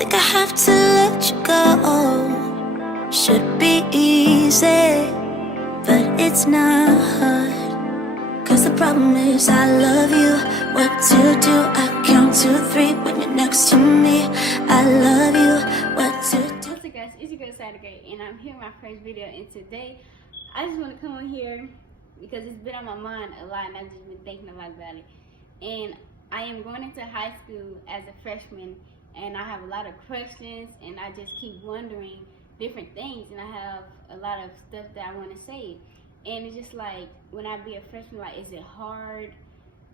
Think I have to let you go. Should be easy, but it's not. Cause the problem is I love you. What to do? I count to 3 when you're next to me. I love you. What to do? What's up guys, it's your girl Saturday and I'm here with my first video, and today I just want to come on here because it's been on my mind a lot and I've just been thinking a lot about it. And I am going into high school as a freshman and I have a lot of questions and I just keep wondering different things, and I have a lot of stuff that I want to say. And it's just like, when I be a freshman, like, is it hard?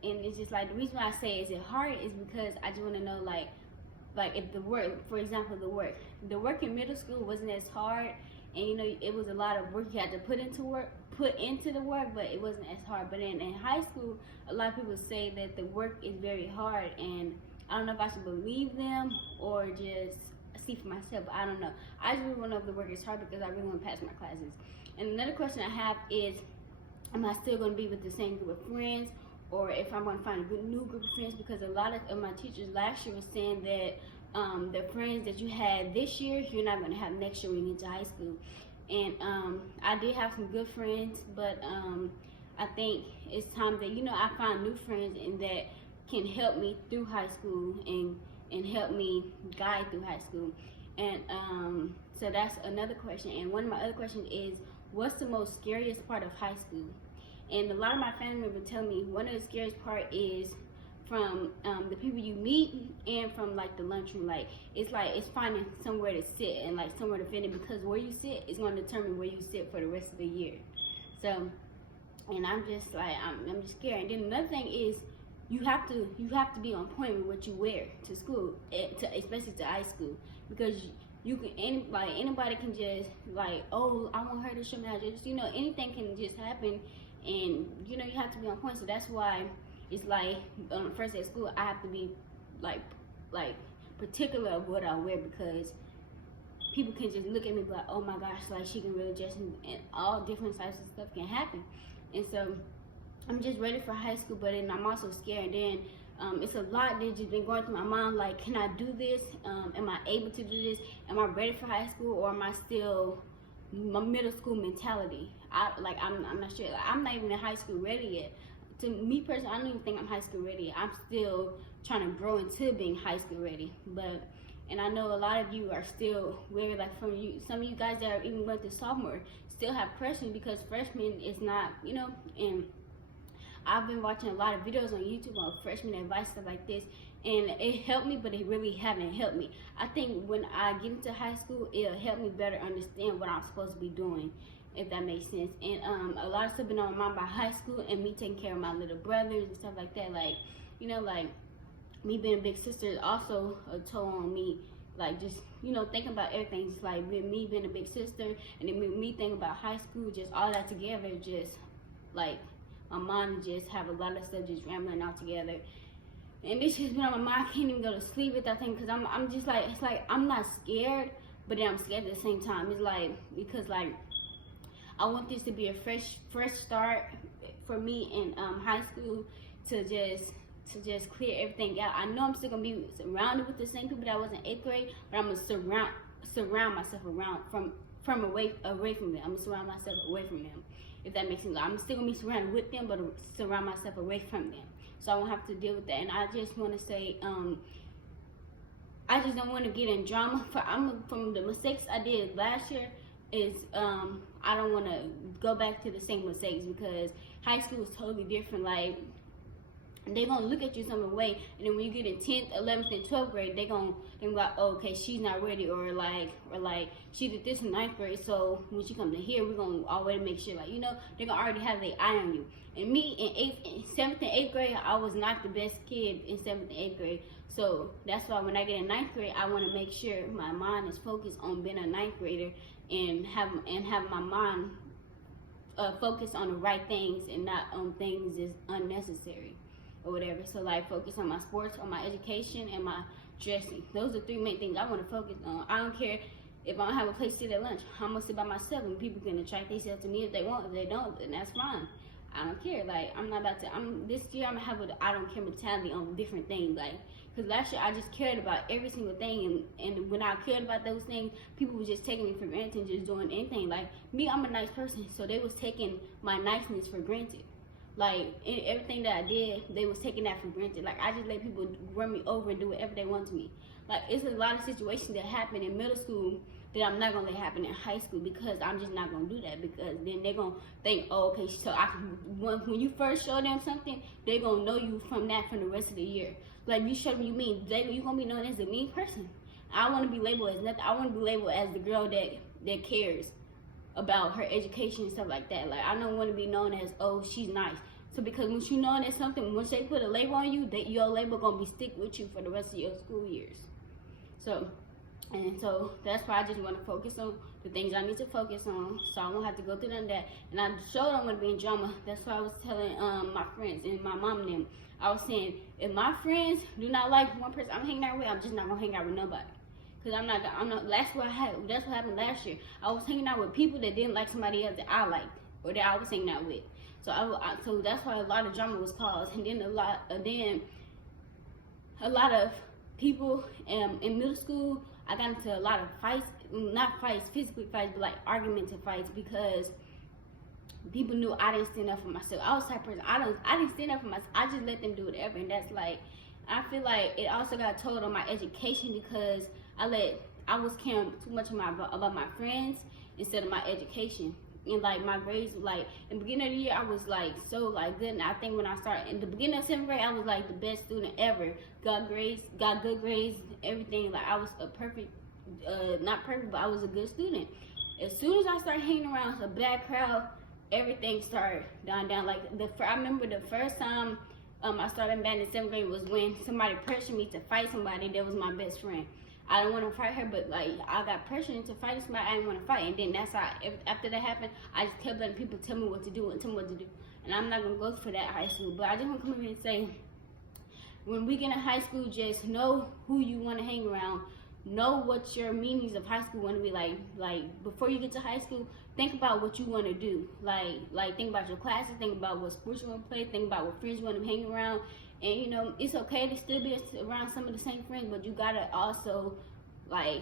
And it's just like, the reason why I say is it hard is because I just want to know, like if the work, for example, the work in middle school wasn't as hard, and you know, it was a lot of work you had to put into the work, but it wasn't as hard. But in high school, a lot of people say that the work is very hard, and I don't know if I should believe them or just see for myself. I don't know. I just really want to know if the work is hard because I really want to pass my classes. And another question I have is, am I still going to be with the same group of friends, or if I'm going to find a good new group of friends? Because a lot of my teachers last year were saying that the friends that you had this year, you're not going to have next year when you get to high school. And I did have some good friends, but I think it's time that, you know, I find new friends and that can help me through high school and help me guide through high school. And so that's another question. And one of my other questions is, what's the most scariest part of high school? And a lot of my family members tell me one of the scariest part is from the people you meet, and from like the lunchroom. Like it's finding somewhere to sit and like somewhere to fit in, because where you sit is going to determine where you sit for the rest of the year. So, and I'm just like, I'm just scared. And then another thing is, you have to be on point with what you wear to school, especially to high school, because you can anybody can just like, oh, I want her to show me how to, you know, anything can just happen, and you know, you have to be on point. So that's why it's like on the first day of school, I have to be like particular of what I wear, because people can just look at me like, oh my gosh, like she can really dress, and all different types of stuff can happen. And so I'm just ready for high school, but then I'm also scared. And it's a lot that just been going through my mind, like, can I do this? Am I able to do this? Am I ready for high school, or am I still my middle school mentality? I'm not sure. Like, I'm not even in high school ready yet. To me personally, I don't even think I'm high school ready. I'm still trying to grow into being high school ready. And I know a lot of you are still wary, like from you, some of you guys that are even going to sophomore still have questions, because freshman is not, you know. And I've been watching a lot of videos on YouTube on freshman advice, stuff like this, and it helped me, but it really haven't helped me. I think when I get into high school, it'll help me better understand what I'm supposed to be doing, if that makes sense. And a lot of stuff been on my mind by high school, and me taking care of my little brothers and stuff like that. Like, you know, like me being a big sister is also a toll on me. Like, just, you know, thinking about everything, just like me being a big sister, and then me thinking about high school, just all that together, just like my mind just have a lot of stuff just rambling out together. And this just been on my mind. I can't even go to sleep with that thing, because I'm just like, it's like I'm not scared, but then I'm scared at the same time. It's like, because like I want this to be a fresh start for me in high school, to just clear everything out. I know I'm still gonna be surrounded with the same people that I was in 8th grade, but I'm gonna surround myself away from them. I'm gonna surround myself away from them, if that makes sense. I'm still gonna be surrounded with them, but surround myself away from them, so I won't have to deal with that. And I just want to say, I just don't want to get in drama. From the mistakes I did last year, is I don't want to go back to the same mistakes, because high school is totally different. Like, they're gonna look at you some way, and then when you get in 10th, 11th, and 12th grade, they're be like, oh, okay, she's not ready, or like she did this in 9th grade, so when she comes to here, we're gonna already make sure, like, you know, they're gonna already have their eye on you. And me in 7th and 8th grade, I was not the best kid in 7th and 8th grade, so that's why when I get in 9th grade, I want to make sure my mind is focused on being a 9th grader, and have my mind focused on the right things, and not on things that's unnecessary or whatever. So like, focus on my sports, on my education, and my dressing. Those are 3 main things I want to focus on. I don't care if I don't have a place to sit at lunch. I'm gonna sit by myself, and people can attract themselves to me if they want. If they don't, then that's fine. I don't care. Like, I'm not about to. This year I'm gonna have a I don't care mentality on different things. Like, cause last year I just cared about every single thing, and when I cared about those things, people was just taking me for granted and just doing anything. Like me, I'm a nice person, so they was taking my niceness for granted. Like everything that I did, they was taking that for granted. Like I just let people run me over and do whatever they want to me. Like it's a lot of situations that happen in middle school that I'm not gonna let happen in high school, because I'm just not gonna do that, because then they're gonna think, oh, okay, so when you first show them something, they're gonna know you from that for the rest of the year. Like you show them you mean, you're gonna be known as a mean person. I want to be labeled as nothing. I want to be labeled as the girl that cares about her education and stuff like that. Like I don't want to be known as, oh, she's nice. So because once you know that's something, once they put a label on you, that your label gonna be stick with you for the rest of your school years. So that's why I just want to focus on the things I need to focus on, so I won't have to go through none of that. And I sure don't want to be in drama. That's why I was telling my friends and my mom and them. I was saying, if my friends do not like one person I'm hanging out with, I'm just not gonna hang out with nobody. Cause I'm not. That's what happened last year. I was hanging out with people that didn't like somebody else that I liked or that I was hanging out with. So so that's why a lot of drama was caused. And then a lot of people in middle school, I got into a lot of fights, not fights, physically fights, but like argumentative fights, because people knew I didn't stand up for myself. I was the type of person, I didn't stand up for myself. I just let them do whatever, and that's like, I feel like it also got told on my education, because I was caring too much about my friends instead of my education. And like my grades, like in the beginning of the year, I was like so like good. And I think when I started in the beginning of 7th grade, I was like the best student ever. Got good grades, everything. Like I was a perfect, not perfect, but I was a good student. As soon as I started hanging around a bad crowd, everything started down. Like I remember the first time I started band in 7th grade was when somebody pressured me to fight somebody that was my best friend. I didn't want to fight her, but like I got pressured into fighting somebody I didn't want to fight, and then that's how. After that happened, I just kept letting people tell me what to do and tell me what to do, and I'm not gonna go for that high school. But I just want to come here and say, when we get in high school, just know who you want to hang around. Know what your meanings of high school want to be like. Like before you get to high school, think about what you want to do. Like think about your classes, think about what sports you want to play, think about what friends you want to hang around. And you know, it's okay to still be around some of the same friends, but you gotta also like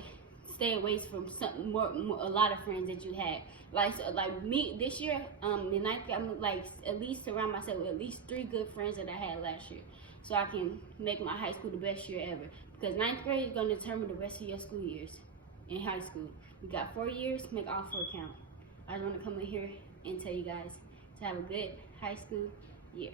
stay away from a lot of friends that you had. Like me this year, in 9th grade, I'm like at least surround myself with at least 3 good friends that I had last year, so I can make my high school the best year ever. Because 9th grade is gonna determine the rest of your school years in high school. We got 4 years, make all 4 count. I just want to come in here and tell you guys to have a good high school year.